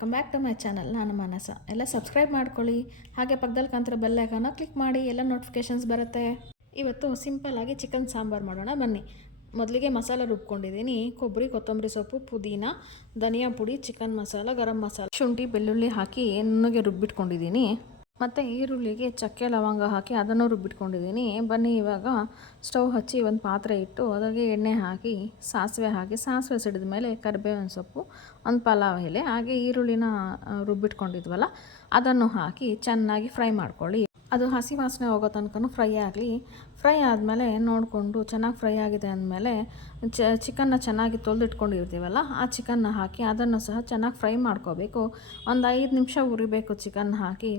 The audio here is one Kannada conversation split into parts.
Welcome back to my channel. ನಾನು ಮಾನಸ. ಎಲ್ಲ ಸಬ್ಸ್ಕ್ರೈಬ್ ಮಾಡ್ಕೊಳ್ಳಿ, ಹಾಗೆ ಪಕ್ಕದಲ್ಲಿ ಕಾಣ್ತಿರೋ ಬೆಲ್ ಐಕಾನ್ನ ಕ್ಲಿಕ್ ಮಾಡಿ, ಎಲ್ಲ ನೋಟಿಫಿಕೇಷನ್ಸ್ ಬರುತ್ತೆ. ಇವತ್ತು ಸಿಂಪಲ್ಲಾಗಿ ಚಿಕನ್ ಸಾಂಬಾರು ಮಾಡೋಣ ಬನ್ನಿ. ಮೊದಲಿಗೆ ಮಸಾಲ ರುಬ್ಕೊಂಡಿದ್ದೀನಿ. ಕೊಬ್ಬರಿ, ಕೊತ್ತಂಬರಿ ಸೊಪ್ಪು, ಪುದೀನ, ಧನಿಯಾ ಪುಡಿ, ಚಿಕನ್ ಮಸಾಲ, ಗರಂ ಮಸಾಲ, ಶುಂಠಿ, ಬೆಳ್ಳುಳ್ಳಿ ಹಾಕಿ ನುಣ್ಣಗೆ ರುಬ್ಬಿಟ್ಕೊಂಡಿದ್ದೀನಿ. ಮತ್ತು ಈರುಳ್ಳಿಗೆ ಚಕ್ಕೆ ಲವಂಗ ಹಾಕಿ ಅದನ್ನು ರುಬ್ಬಿಟ್ಕೊಂಡಿದ್ದೀನಿ. ಬನ್ನಿ ಇವಾಗ ಸ್ಟವ್ ಹಚ್ಚಿ ಒಂದು ಪಾತ್ರೆ ಇಟ್ಟು ಅದಕ್ಕೆ ಎಣ್ಣೆ ಹಾಕಿ ಸಾಸಿವೆ ಸಿಡಿದ ಮೇಲೆ ಕರಿಬೇವಿನ ಸೊಪ್ಪು, ಒಂದು ಪಲಾವ್ ಎಲೆ, ಹಾಗೆ ಈರುಳ್ಳಿನ ರುಬ್ಬಿಟ್ಕೊಂಡಿದ್ವಲ್ಲ ಅದನ್ನು ಹಾಕಿ ಚೆನ್ನಾಗಿ ಫ್ರೈ ಮಾಡ್ಕೊಳ್ಳಿ. ಅದು ಹಸಿ ವಾಸನೆ ಹೋಗೋ ತನಕ ಫ್ರೈ ಆಗಲಿ. ಫ್ರೈ ಆದಮೇಲೆ ನೋಡಿಕೊಂಡು ಚೆನ್ನಾಗಿ ಫ್ರೈ ಆಗಿದೆ ಅಂದಮೇಲೆ ಚಿಕನ್ನ ಚೆನ್ನಾಗಿ ತೊಳೆದಿಟ್ಕೊಂಡಿರ್ತೀವಲ್ಲ ಆ ಚಿಕನ್ನ ಹಾಕಿ ಅದನ್ನು ಸಹ ಚೆನ್ನಾಗಿ ಫ್ರೈ ಮಾಡ್ಕೋಬೇಕು. ಒಂದು 5 ನಿಮಿಷ ಉರಿಬೇಕು. ಚಿಕನ್ ಹಾಕಿ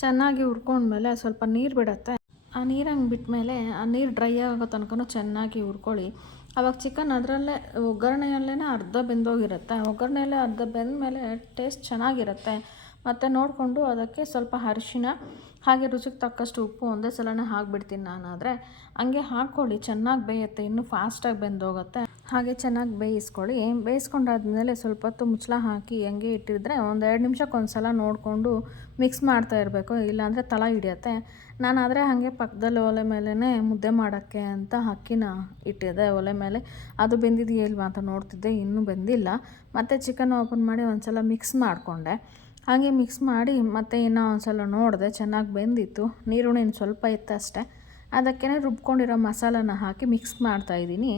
ಚೆನ್ನಾಗಿ ಹುರ್ಕೊಂಡ್ಮೇಲೆ ಸ್ವಲ್ಪ ನೀರು ಬಿಡುತ್ತೆ. ಆ ನೀರು ಹಂಗೆ ಬಿಟ್ಟಮೇಲೆ ಆ ನೀರು ಡ್ರೈ ಆಗೋ ತನಕ ಚೆನ್ನಾಗಿ ಹುರ್ಕೊಳ್ಳಿ. ಆವಾಗ ಚಿಕನ್ ಅದರಲ್ಲೇ ಒಗ್ಗರಣೆಯಲ್ಲೇ ಅರ್ಧ ಬೆಂದೋಗಿರುತ್ತೆ. ಒಗ್ಗರಣೆಯಲ್ಲೇ ಅರ್ಧ ಬೆಂದಮೇಲೆ ಟೇಸ್ಟ್ ಚೆನ್ನಾಗಿರುತ್ತೆ. ಮತ್ತು ನೋಡಿಕೊಂಡು ಅದಕ್ಕೆ ಸ್ವಲ್ಪ ಅರಿಶಿನ ಹಾಗೆ ರುಚಿಗೆ ತಕ್ಕಷ್ಟು ಉಪ್ಪು ಒಂದೇ ಸಲನೇ ಹಾಕಿಬಿಡ್ತೀನಿ ನಾನಾದರೆ. ಹಂಗೆ ಹಾಕ್ಕೊಳ್ಳಿ, ಚೆನ್ನಾಗಿ ಬೇಯುತ್ತೆ, ಇನ್ನೂ ಫಾಸ್ಟಾಗಿ ಬೆಂದೋಗುತ್ತೆ. ಹಾಗೆ ಚೆನ್ನಾಗಿ ಬೇಯಿಸ್ಕೊಳ್ಳಿ. ಬೇಯಿಸ್ಕೊಂಡಾದ್ಮೇಲೆ ಸ್ವಲ್ಪ ಹೊತ್ತು ಮುಚ್ಚಳ ಹಾಕಿ ಹಂಗೆ ಇಟ್ಟಿದ್ರೆ ಒಂದು 2 ನಿಮಿಷಕ್ಕೆ ಒಂದು ಸಲ ನೋಡಿಕೊಂಡು ಮಿಕ್ಸ್ ಮಾಡ್ತಾ ಇರಬೇಕು, ಇಲ್ಲಾಂದರೆ ತಳ ಹಿಡಿಯುತ್ತೆ. ನಾನಾದರೆ ಹಾಗೆ ಪಕ್ಕದಲ್ಲಿ ಒಲೆ ಮೇಲೇ ಮುದ್ದೆ ಮಾಡೋಕ್ಕೆ ಅಂತ ಅಕ್ಕಿನ ಇಟ್ಟಿದ್ದೆ ಒಲೆ ಮೇಲೆ. ಅದು ಬೆಂದಿದೆಯೇ ಇಲ್ವಾ ಅಂತ ನೋಡ್ತಿದ್ದೆ, ಇನ್ನೂ ಬೆಂದಿಲ್ಲ. ಮತ್ತು ಚಿಕನ್ ಓಪನ್ ಮಾಡಿ ಒಂದು ಸಲ ಮಿಕ್ಸ್ ಮಾಡಿಕೊಂಡೆ. ಹಾಗೆ ಮಿಕ್ಸ್ ಮಾಡಿ ಮತ್ತೆ ಇನ್ನೂ ಒಂದು ಸಲ ನೋಡಿದೆ, ಚೆನ್ನಾಗಿ ಬೆಂದಿತ್ತು. ನೀರುಣಿ ಸ್ವಲ್ಪ ಇತ್ತು ಅಷ್ಟೇ. ಅದಕ್ಕೆ ರುಬ್ಕೊಂಡಿರೋ ಮಸಾಲನ ಹಾಕಿ ಮಿಕ್ಸ್ ಮಾಡ್ತಾಯಿದ್ದೀನಿ.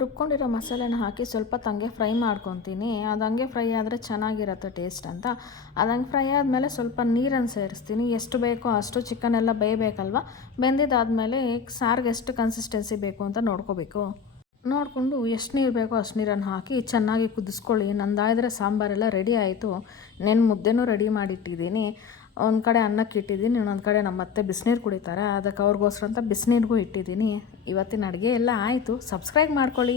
ರುಬ್ಕೊಂಡಿರೋ ಮಸಾಲೆನ ಹಾಕಿ ಸ್ವಲ್ಪ ಹಂಗೆ ಫ್ರೈ ಮಾಡ್ಕೊತೀನಿ. ಅದು ಹಂಗೆ ಫ್ರೈ ಆದರೆ ಚೆನ್ನಾಗಿರುತ್ತೆ ಟೇಸ್ಟ್ ಅಂತ. ಅದು ಹಂಗೆ ಫ್ರೈ ಆದಮೇಲೆ ಸ್ವಲ್ಪ ನೀರನ್ನು ಸೇರಿಸ್ತೀನಿ. ಎಷ್ಟು ಬೇಕೋ ಅಷ್ಟು, ಚಿಕನ್ ಎಲ್ಲ ಬೇಯಬೇಕಲ್ವ. ಬೆಂದಿದ್ದಾದಮೇಲೆ ಸಾರಿಗೆ ಎಷ್ಟು ಕನ್ಸಿಸ್ಟೆನ್ಸಿ ಬೇಕು ಅಂತ ನೋಡ್ಕೋಬೇಕು. ನೋಡಿಕೊಂಡು ಎಷ್ಟು ನೀರು ಬೇಕೋ ಅಷ್ಟು ನೀರನ್ನು ಹಾಕಿ ಚೆನ್ನಾಗಿ ಕುದಿಸ್ಕೊಳ್ಳಿ. ನಂದಾದರೆ ಸಾಂಬಾರೆಲ್ಲ ರೆಡಿ ಆಯಿತು. ಮುದ್ದೆನೂ ರೆಡಿ ಮಾಡಿಟ್ಟಿದ್ದೀನಿ. ಒಂದು ಕಡೆ ಅನ್ನಕ್ಕೆ ಇಟ್ಟಿದ್ದೀನಿ, ಇನ್ನೊಂದು ಕಡೆ ನಮ್ಮ ಅತ್ತೆ ಬಿಸಿನೀರು ಕುಡಿತಾರೆ, ಅದಕ್ಕೆ ಅವ್ರಿಗೋಸ್ಕರ ಅಂತ ಬಿಸಿನೀರಿಗೂ ಇಟ್ಟಿದ್ದೀನಿ. ಇವತ್ತಿನ ಅಡುಗೆ ಎಲ್ಲ ಆಯಿತು. ಸಬ್ಸ್ಕ್ರೈಬ್ ಮಾಡ್ಕೊಳ್ಳಿ.